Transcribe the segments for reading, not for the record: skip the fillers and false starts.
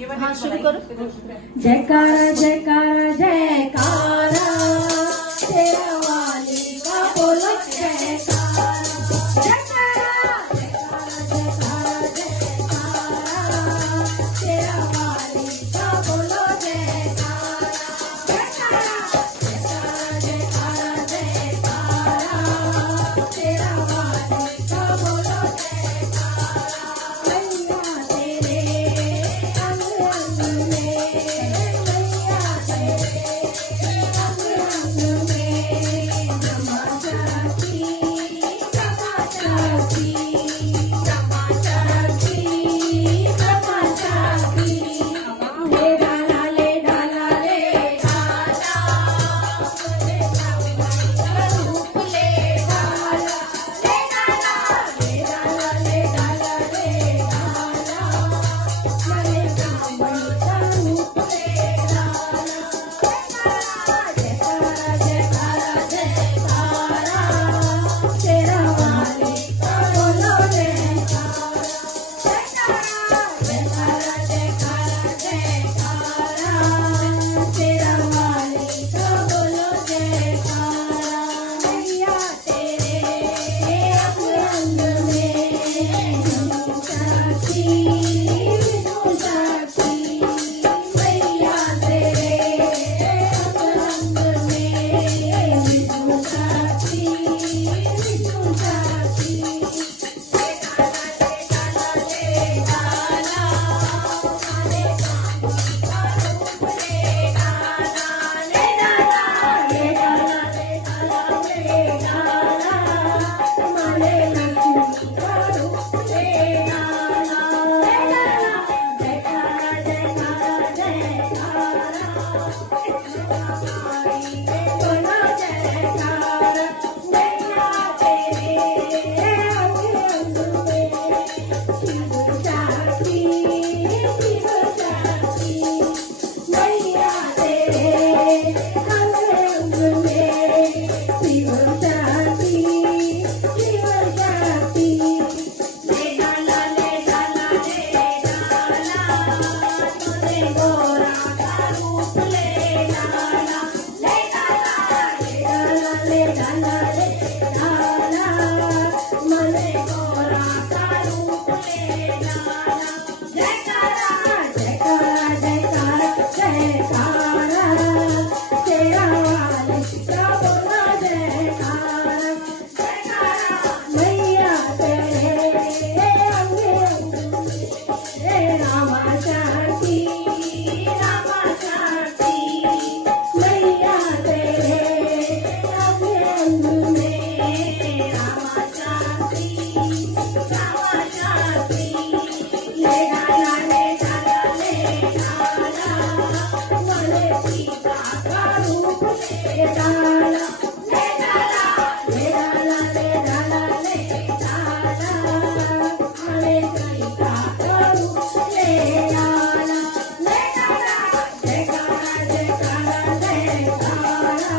हाँ शुरू करो। जयकारा जयकारा जयकारा तेरा वाली का बोलो जयकारा। जयकारा जयकारा जयकारा तेरा वाली का बोलो जयकारा। जयकारा जयकारा जयकारा तेरा वाली का बोलो जयकारा। मैया तेरे अंग अंग में, मैया तेरे अंग अंग में रमा चाची रमा चाची रमा चाची रमा चाची। ले डाला ले डाला ले डाला ले डाला रूप ले डाला ले डाला ले डाला ले डाला ले डाला मरे ब्राह्मण का रूप ले डाला। जयकारा जयकारा जयकारा तेरा वाली का बोलो जयकारा। जयकारा जयकारा जयकारा जयकारा तेरा वाली का बोलो जयकारा। मैया तेरे अंग अंग में विष्णु साक्षी विष्णु साक्षी। मैया तेरे अंग अंग में विष्णु साक्षी विष्णु साक्षी। ले डाला ले डाला ले डाला हमारे कान्हा का रूप ले डाला ले डाला ले डाला ले डाला ले डाला हमारे लक्ष्मी का रूप ले डाला ले डाला। जयकारा जयकारा जयकारा हमारी बोलो जयकारा। मैया तेरे अंग अंग में शिव साक्षी शिव साक्षी। मैया तेरे अंग अंग में शिव साक्षी शिव साक्षी। ले डाला ले डाला ले डाला तूने गोरा का रूप ले डाला ले डाला ले डाला ले डाला ले डाला मने गोरा का रूप ले डाला। जयकारा जयकारा जयकारा जयकारा तेरा वाली का बोलो जयकारा। जयकारा मैया तेरे अंग अंग में रामा चाची रामा चाची। मैया तेरे अंग अंग में रामा चाची रामा चाची। ले डाला ले डाला ले डाला मने सीता का रूप ले डाला ले डाला ले डाला ले डाला ले डाला मने सीता का रूप ले डाला ले डाला। जयकारा जयकारा जयकारा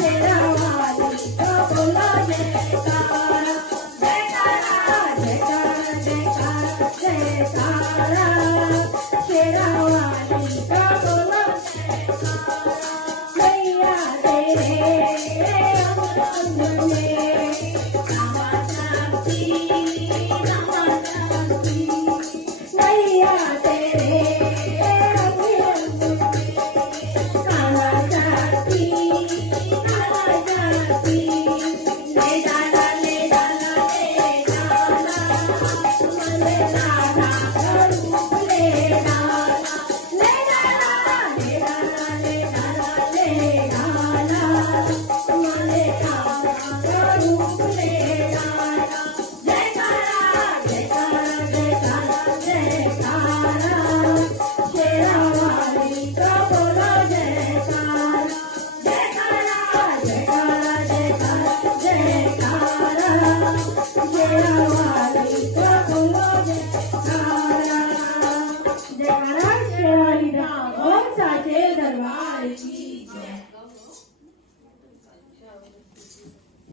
तेरा वाली का बोलो जयकारा। जयकारा जयकारा जयकारा जयकारा तेरा वाली का बोलो जयकारा। मैया तेरे अंग अंग में रमा चाची रमा चाची। मैया तेरे अंग अंग में काला चाची काला चाची। ले डाला ले डाला ले डाला मने राधा का रूप ले डाला ले डाला ले डाला ले डाला ले डाला मने कान्हा का रूप ले डाला। जयकारा जयकारा जयकारा जयकारा तेरा वाली का बोलो जयकारा। जयकारा जयकारा जयकारा जयकारा तेरा वाली का बोलो जयकारा। जयकारा शेरावाली धाम ओम साचे दरबार की जय।